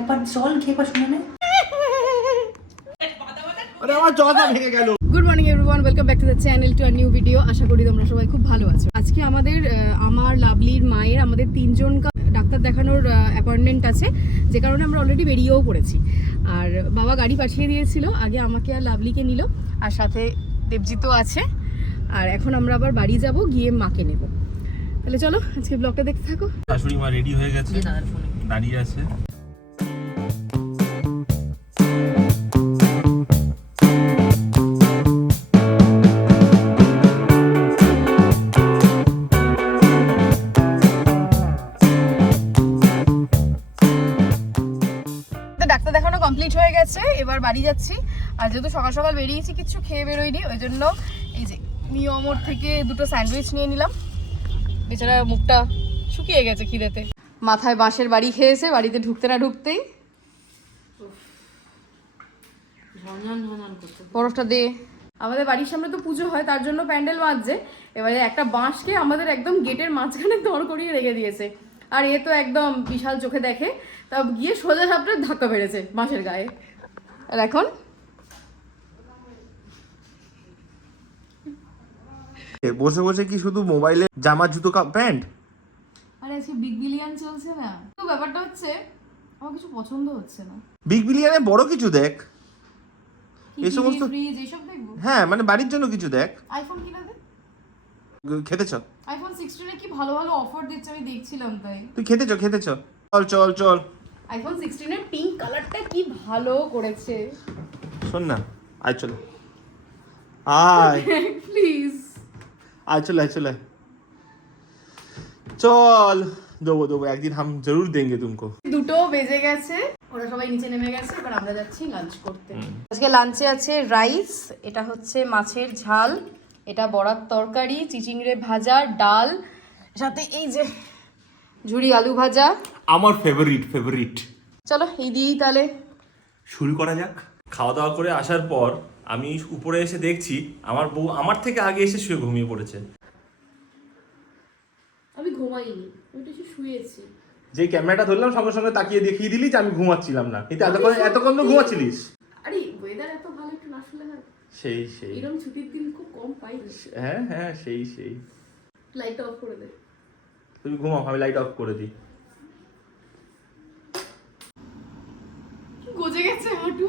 একবার জল খেয়ে একবার শুনে নে। আরে আমার জলটা ভেঙে গেল। Good morning everyone, welcome back to the channel to a new video. আশা করি তোমরা সবাই খুব ভালো আছো। আজকে আমার লাভলির মায়ের আমাদের 3 জন ডাক্তার দেখানোর অ্যাপয়েন্টমেন্ট আছে, যে কারণে আমরা অলরেডি বেরিয়েও পড়েছি। আর বাবা গাড়ি পাঠিয়ে দিয়েছিল, আগে আমাকে আর লাভলিকে নিল, আর সাথে দেবজিৎও আছে। আর এখন আমরা আবার বাড়ি যাব, গিয়ে মাকে নেব। তাহলে চলো আজকে ব্লগটা দেখতে থাকো। শাশুড়ি মা রেডি হয়ে গেছে, দাঁড়িয়ে আছে। ডাক্তার দেখানো কমপ্লিট হয়ে গেছে, এবার বাড়ি যাচ্ছি। আর যেহেতু সকাল সকাল বেরিয়েছি, কিছু খেয়ে বেরোয়নি, ওই জন্য এই যে মিয়মোর থেকে 2টো স্যান্ডউইচ নিয়ে নিলাম। বেচারা মুখটা শুকিয়ে গেছে খিদেতে, মাথায় বাঁশের বাড়ি খেয়েছে বাড়িতে ঢুকতে না ঢুকতেই। বরফটা দে। আমাদের বাড়ির সামনে তো পুজো হয়, তার জন্য প্যান্ডেল বাজছে। এবারে একটা বাঁশকে আমাদের একদম গেটের মাঝখানে দড় করিয়ে রেখে দিয়েছে। আর এ তো একদম বিশাল চোখে দেখে, তা গিয়ে সোজা সাপটা ধাক্কা মেরেছে বাঁশের গায়ে। আর এখন বসে বসে কি শুধু মোবাইলে জামা জুতো প্যান্ট? আরে আজকে বিগ বিলিয়ন চলছে না তো, ব্যাপারটা হচ্ছে আমার কিছু পছন্দ হচ্ছে না। বিগ বিলিয়নে বড় কিছু দেখ, এই সমস্ত ফ্রিজ এইসব দেখবো। হ্যাঁ মানে বাড়ির জন্য কিছু দেখ। আইফোন কিনা দে। খেতে চ, আইফোন 16 এ কি ভালো ভালো অফার দিচ্ছে, আমি দেখছিলাম তাই। তুই খেতে চ, খেতে চ, চল চল চল। আইফোন 16 এর পিঙ্ক কালারটা কি ভালো করেছে। শোন না, আয় চল, আয় প্লিজ আয় চল, আয় চল, আয় চল। দেবো দেবো, একদিন হাম জরুর দেंगे তুমকো। 2টো বেজে গেছে, ওরা সবাই নিচে নেমে গেছে, এবার আমরা যাচ্ছি লাঞ্চ করতে। আজকে লাঞ্চে আছে রাইস, এটা হচ্ছে মাছের ঝাল, এটা বড়ার তরকারি, চিচিংড়ে ভাজা, ডাল, সাথে এই যে ঝুরি আলু ভাজা, আমার ফেভারিট। চলো এই দিয়েই তাহলে শুরু করা যাক। খাওয়া দাওয়া করে আসার পর আমি উপরে এসে দেখছি আমার বউ আমার থেকে আগে এসে শুয়ে ঘুমিয়ে পড়েছে। আমি ঘুমাইনি, আমি তো শুয়েছি। যে ক্যামেরাটা ধরলাম সঙ্গে সঙ্গে তাকিয়ে দেখিয়ে দিলি যে আমি ঘুমাচ্ছিলাম না, কিন্তু এতক্ষণ তো ঘুমাচ্ছিলিস। আরে ওয়েদার এত ভালো, একটু না শুলে না। সেই এরকম ছুটির দিন খুব কম পাই। হ্যাঁ সেই লাইট অফ করে দে। তুমি ঘুমাও, আমি লাইট অফ করে দিই। গজে গেছে হাঁটু,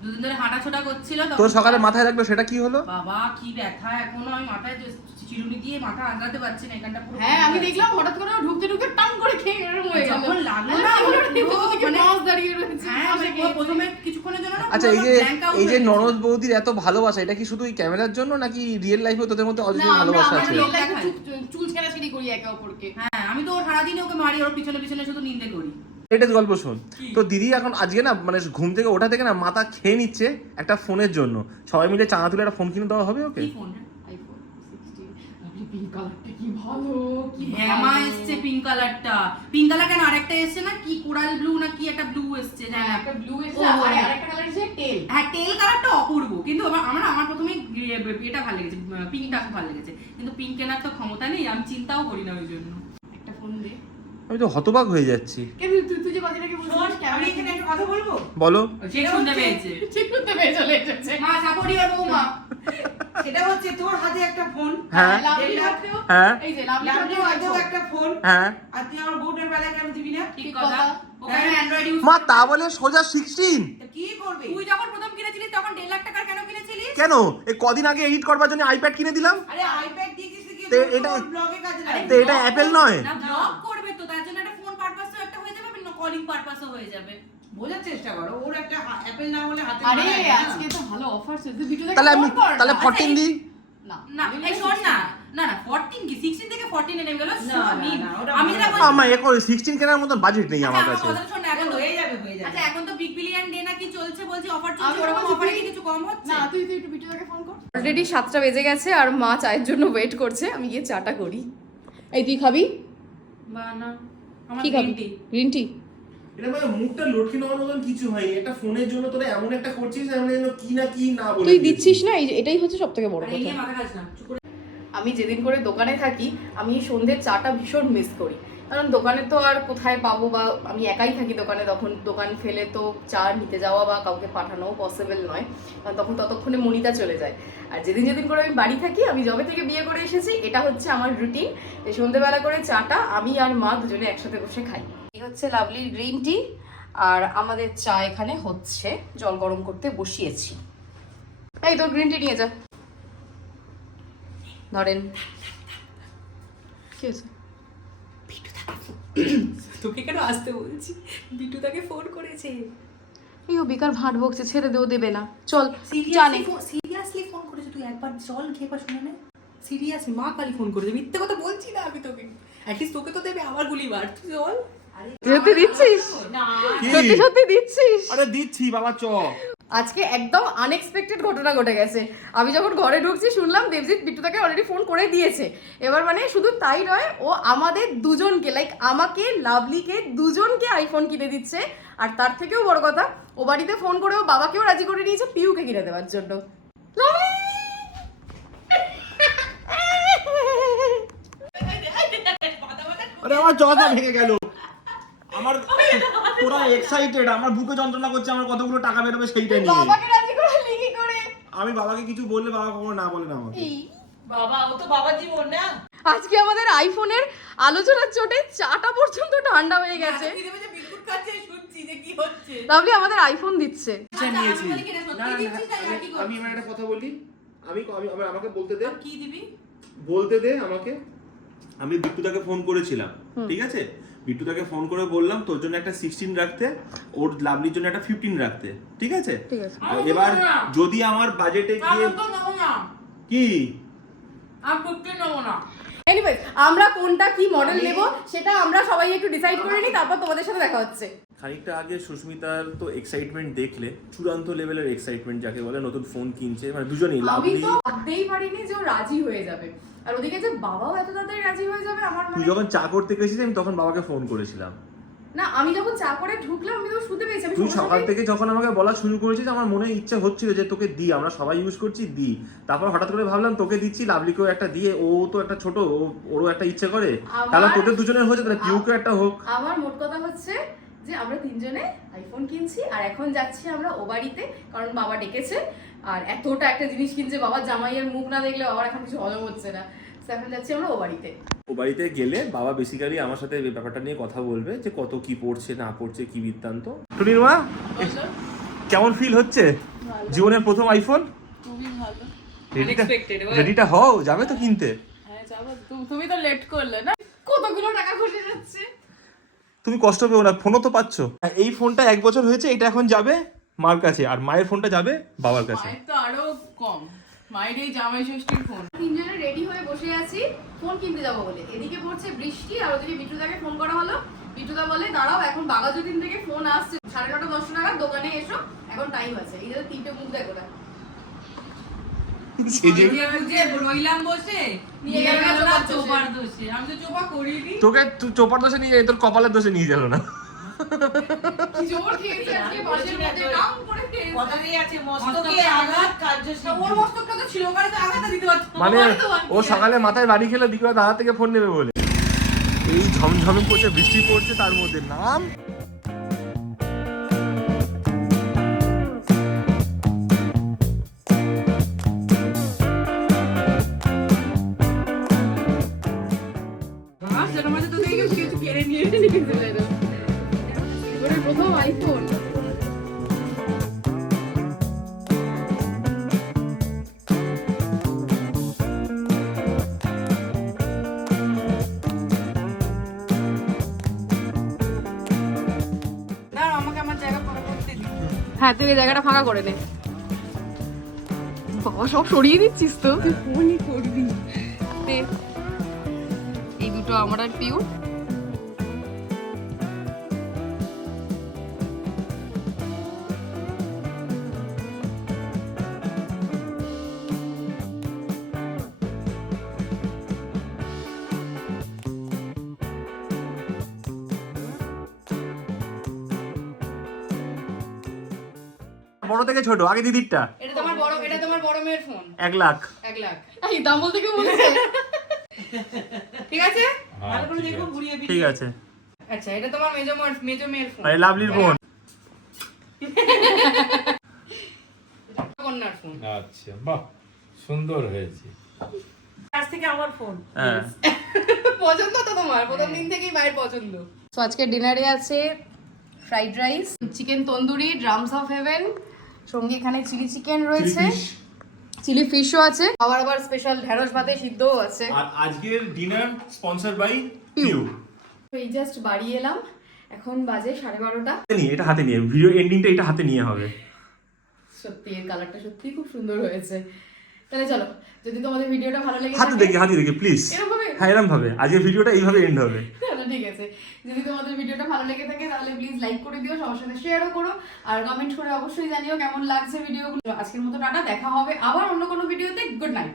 দুদিন ধরে হাঁটাছোটা করছিল। তোর সকালে মাথায় রাখলো, সেটা কি হলো? বাবা কি ব্যথা এখনো, আমি মাথায় চিরুনি দিয়ে মাথা আঁচড়াতে পারছি না, এখানটা পুরো। হ্যাঁ আমি দেখলাম হঠাৎ করে ঢুকতে ঢুকতে টান করে খেয়ে এরকম হয়ে গেল। যখন লাগলো না মানে মাছ দাঁড়িয়ে রয়েছে। হ্যাঁ আমি প্রথমে কিছুক্ষণের জন্য না, আচ্ছা এই যে ননদ বৌদির এত ভালোবাসা, এটা কি শুধু এই ক্যামেরার জন্য নাকি রিয়েল লাইফেও তোদের মধ্যে অযথা ভালোবাসা আছে? চুল ছেঁড়াছিড়ি করি একে অপরকে। হ্যাঁ আমি তো সারাদিন ওকে মারি, ওর পিছনে পিছনে শুধু নিন্দে করি। এটা গল্প শোন। তো দিদি এখন আজকে না মানে ঘুম থেকে ওঠা থেকে না মাথা খেয়ে নিচ্ছে একটা ফোনের জন্য। সবাই মিলে চাঁদা তুলে একটা ফোন কিনে দেওয়া হবে ওকে। কি ফোন? আইফোন 16। আপনি পিঙ্ক কালারটা কি ভালো, কি হ্যাঁ মা এসছে পিঙ্ক কালারটা। পিঙ্ক কালার কেন, আরেকটা এসছে না কি কোরাল ব্লু না কি একটা ব্লু এসছে। হ্যাঁ একটা ব্লু এসে আর আরেকটা কালার এসে টেল। হ্যাঁ টেল কালারটা অপূর্ব, কিন্তু আমার প্রথমে এটা ভালো লেগেছে, পিঙ্কটা খুব ভালো লেগেছে, কিন্তু পিঙ্ক কেনার তো ক্ষমতা নেই, আমি চিন্তাও করি না ওই জন্য। একটা ফোন দে। আমি তো হতবাক হয়ে যাচ্ছি। কেন তুই যে বাজিটাকে বলছিস আমি এখানে একটা কথা বলবো? বলো। ঠিক শুনতে পেয়েছে, ঠিক করতে পেরে চলে এসেছে। মা সাপোর্টি আর বৌমা। সেটা হচ্ছে তোর হাতে একটা ফোন, হ্যাঁ লাভলি হাতেও, হ্যাঁ এই যে লাভলি লাভলির হাতেও একটা ফোন, হ্যাঁ। আর তুই আমার বউটার বেলায় কেন দিবি না? ঠিক কথা, ওখানে অ্যান্ড্রয়েড ইউজ। মা তা বলে সোজা 16? তা কি করবি? তুই যখন প্রথম কিনেছিলিস তখন 1.5 লাখ টাকার কেন কিনেছিলিস? কেন এই কদিন আগে এডিট করবার জন্য আইপ্যাড কিনে দিলাম। আরে আইপ্যাড দিয়েছিস কি? তো এটা- ব্লগে কাজে আরে লাগে। তো এটা অ্যাপেল নয়? না ব্লগ করবে তো, তার জন্য একটা ফোন পারপাসও একটা হয়ে যাবে, না কলিং পারপাসও হয়ে যাবে। বোঝার চেষ্টা করো, ওর একটা অ্যাপেল না হলে হাতে আরে বানায় না। আজকে তো ভালো অফার চলছে, ভিডিওতে তাহলে 14 দিই। না এই শোন না, না 14 কি 16 থেকে 14 এ নেমে গেল। না, ওটা আমি যেটা বলছি, আমার 16 কেনার মতো বাজেট নেই আমার কাছে। কথা শোন না, এখন তো হয়ে যাবে। আচ্ছা এখন তো বিগ বিলিয়ন ডে নাকি চলছে, বলছি অফার আমি চলছে, ওরকম ওরকম অফারে অফারে কিছু কম হচ্ছে না, তুই একটু ভিডিওটাকে ফোন কর। অলরেডি 7টা বেজে গেছে আর মা চায়ের জন্য ওয়েট করছে, আমি গিয়ে চাটা করি। এই তুই খাবি? বা না আমার কি খাবি? Green tea. এটা মানে মুখটা লটকে নেওয়ার মতন কিছু হয়নি। একটা ফোনের জন্য তোরা এমন একটা করছিস এমন যেন কি না বলে তুই দিচ্ছিস না, এটাই হচ্ছে সবথেকে বড় আরে কথা। নিয়ে মাথা খাস না, চুপ করে। আমি যেদিন করে দোকানে থাকি, আমি সন্ধ্যের চাটা ভীষণ মিস করি, কারণ দোকানে তো আর কোথায় পাবো, বা আমি একাই থাকি দোকানে, তখন দোকান ফেলে তো চা নিতে যাওয়া বা কাউকে পাঠানোও পসিবল নয়, কারণ তখন ততক্ষণে মনিতা চলে যায়। আর যেদিন যেদিন করে আমি বাড়ি থাকি, আমি যবে থেকে বিয়ে করে এসেছি এটা হচ্ছে আমার রুটিন, যে সন্ধ্যেবেলা করে চাটা আমি আর মা দুজনে একসাথে বসে খাই। এই হচ্ছে লাভলির গ্রিন টি, আর আমাদের চা এখানে হচ্ছে, জল গরম করতে বসিয়েছি। এই তোর গ্রিন টি নিয়ে যা। ধরেন কি হয়েছে? তোকে কেন আসতে বলছি, বিটু তাকে ফোন করেছে। এই ও বেকার ভাট বকছে, ছেড়ে দেও, দেবে না, চল জানে। সিরিয়াসলি ফোন করেছে, তুই একবার জল খেয়ে পা শুনে নে। সিরিয়াসলি মা কালী ফোন করেছে, মিথ্যে কথা বলছি না আমি তোকে। অ্যাটলিস্ট তোকে তো দেবে, আমার গুলি মার, তুই জল। সত্যি দিচ্ছিস? সত্যি সত্যি দিচ্ছিস? আরে দিচ্ছি বাবা, চ। আজকে একদম আনএক্সপেক্টেড ঘটনা ঘটে গেছে। আমি যখন ঘরে ঢুকছি শুনলাম দেবজিৎ বিট্টুদাকে অলরেডি ফোন করে দিয়েছে। এবার মানে শুধু তাই নয়, ও আমাদের দুজনকে, লাইক আমাকে, লাভলিকে, দুজনকে আইফোন কিনে দিচ্ছে। আর তার থেকেও বড় কথা, ও বাড়িতে ফোন করে ও বাবাকেও রাজি করে নিয়েছে পিউকে কিনে দেওয়ার জন্য। আরে আমার জলটা ভেঙে গেল। আমার পুরো এক্সাইটেড, আমার বুকে যন্ত্রণা করছে, আমার কতগুলো টাকা বেরোবে সেইটা নিয়ে। বাবাকে রাজি করে লিখি করে। আমি বাবাকে কিছু বললে বাবা কখনো না বলে না আমাকে। বাবা, ও তো বাবার জীবন না। আজকে আমাদের আইফোনের আলোচনার চোটে চাটা পর্যন্ত ঠান্ডা হয়ে গেছে। বিস্কুট খাচ্ছে, শুনছি যে কি হচ্ছে। লাভলি আমাদের আইফোন দিচ্ছে। নিয়েছি। আমি আমার একটা কথা বলি, আমাকে বলতে দে। কি দিবি? বলতে দে আমাকে। আমি বিট্টুদাকে ফোন করেছিলাম, ঠিক আছে? বিট্টুদাকে ফোন করে বললাম তোর জন্য একটা 16 রাখতে, ওর লাভলির জন্য একটা 15 রাখতে, ঠিক আছে? আর এবার যদি আমার বাজেটে গিয়ে কি এনিওয়ে, আমরা কোনটা কি মডেল নেব সেটা আমরা সবাই একটু ডিসাইড করে নিই, তারপর তোমাদের সাথে দেখা হচ্ছে। খানিকটা আগে সুস্মিতার তো এক্সাইটমেন্ট দেখলে, চূড়ান্ত লেভেলের এক্সাইটমেন্ট যাকে বলে, নতুন ফোন কিনছে, মানে দুজনেই। আমি লাভলি তো ভাবতেই পারিনি যে ও রাজি হয়ে যাবে, আর ওদিকে যে বাবাও এত তাড়াতাড়ি রাজি হয়ে যাবে আমার তুই মানে। যখন চা করতে গেছিস আমি তখন বাবাকে ফোন করেছিলাম। না, আমি যখন চা করে ঢুকলাম আমি তো শুতে পেয়েছি। আমি তুই সঙ্গে সকাল সঙ্গে- থেকে যখন আমাকে বলা শুরু করেছিস, আমার মনে ইচ্ছা হচ্ছিল যে তোকে দি, আমরা সবাই ইউজ করছি, দি। তারপর হঠাৎ করে ভাবলাম তোকে দিচ্ছি, লাভলিকেও একটা দিয়ে, ও তো একটা ছোট, ওরও একটা ইচ্ছে করে, তাহলে তোদের দুজনের হয়েছে, তাহলে পিউকেও একটা হোক। আমার মোট কথা হচ্ছে যে আমরা তিনজনে আইফোন কিনছি, আর এখন যাচ্ছি আমরা ও বাড়িতে, কারণ বাবা ডেকেছে। আর এতটা একটা জিনিস কিনছে, বাবার জামাইয়ের মুখ না দেখলে বাবার এখন কিছু হজম হচ্ছে না। তো এখন যাচ্ছি আমরা ও বাড়িতে। ও বাড়িতে গেলে বাবা বেসিক্যালি আমার সাথে এই ব্যাপারটা নিয়ে কথা বলবে, যে কত কি পড়ছে না পড়ছে, কি বৃত্তান্ত। টুনির মা, কেমন ফিল হচ্ছে জীবনের প্রথম আইফোন? খুবই ভালো। রেডিটা হও, যাবে তো কিনতে? হ্যাঁ যাবো। তুমি তো লেট করলে না, কতগুলো টাকা খসে যাচ্ছে। তুমি কষ্ট পেও না, ফোনও তো পাচ্ছ। এই ফোনটা 1 বছর হয়েছে, এটা এখন যাবে মার কাছে, আর মায়ের ফোনটা যাবে বাবার কাছে। মায়ের তো আরো কম, মায়ের এই জামাই ষষ্ঠীর ফোন। তিনজনে রেডি হয়ে বসে আছি ফোন কিনতে যাবো বলে। এদিকে পড়ছে বৃষ্টি, আর ওদিকে বিট্টুদাকে ফোন করা হলো। বিট্টুদা বলে দাঁড়াও, এখন বাঘাযতীন থেকে ফোন আসছে, 9:30-10 নাগাদ দোকানে এসো, এখন টাইম আছে। এই যে 3টে মুখ দেখো না, যে রইলাম বসে, নিয়ে নিয়ে গেল গেল না না চোপার চোপার দোষে। আমি তো চোপা করিনি। তোকে চোপার দোষে নিয়ে তোর কপালের দোষে নিয়ে গেল না। কি জোর খেয়েছি আজকে বাসের মধ্যে, কাম করে খেয়েছি। কথাতেই আছে মস্তকে আঘাত কার্যসিদ্ধি। ওর মস্তকটা তো ছিল, ওখানে তো আঘাতটা দিতে পারতো। মানে আমারও তো বাকি ও আছে। সকালে মাথায় বাড়ি খেলে বিকেলে দাদা থেকে ফোন নেবে বলে। এই ঝমঝমে করছে, বৃষ্টি পড়ছে, তার মধ্যে নাম। আর সেটার মধ্যে তো দেখে কিছু কেড়ে নিয়ে জীবনের প্রথম আইফোন। না, আমাকে আমার জায়গা ফাঁকা করতে দিন। হ্যাঁ, তুই এই জায়গাটা ফাঁকা করে নে। বাবা সব সরিয়ে দিচ্ছিস তো, তুই ফোনই করবি। এই দুটো আমার আর পিউ। বড় থেকে ছোট, আগে দিদিরটা। এটা তোমার বড় মেয়ের ফোন। 1 লাখ। 1 লাখ। এই দাম বলতে কেউ বলেছে? ঠিক আছে, ভালো করে দেখো ঘুরিয়ে ঠিক ফিরিয়ে। আছে আচ্ছা এটা তোমার মেজো মেয়ের ফোন, মানে লাভলির বোন। কন্যার ফোন। আচ্ছা বাহ, সুন্দর হয়েছে। কাছ থেকে আমার ফোন। হ্যাঁ পছন্দ তো তোমার, প্রথম দিন থেকেই মায়ের পছন্দ। তো আজকে ডিনারে আছে fried rice, chicken tandoori, drums of haven, সঙ্গে এখানে চিলি চিকেন রয়েছে, চিলি ফিশও আছে, আবার স্পেশাল ঢেঁড়স ভাতে সিদ্ধও আছে। আর আজকের ডিনার স্পন্সর বাই পিউ। তো এই জাস্ট বাড়ি এলাম, এখন বাজে 12:30। এটা হাতে নিয়ে ভিডিও এন্ডিংটা এটা হাতে নিয়ে হবে। সত্যি এর কালারটা সত্যি খুব সুন্দর হয়েছে। তাহলে চলো, যদি তোমাদের ভিডিওটা ভালো লেগে হাতে দেখে প্লিজ। এরকম ভাবে? হ্যাঁ এরকম ভাবে আজকের ভিডিওটা এইভাবে এন্ড হবে। তাহলে ঠিক আছে, যদি তোমাদের ভিডিওটা ভালো লেগে থাকে তাহলে প্লিজ লাইক করে দিও, সবার সাথে শেয়ারও করো, আর কমেন্ট করে অবশ্যই জানিও কেমন লাগছে ভিডিওগুলো। আজকের মতো টাটা, দেখা হবে আবার অন্য কোনো ভিডিওতে। Good night.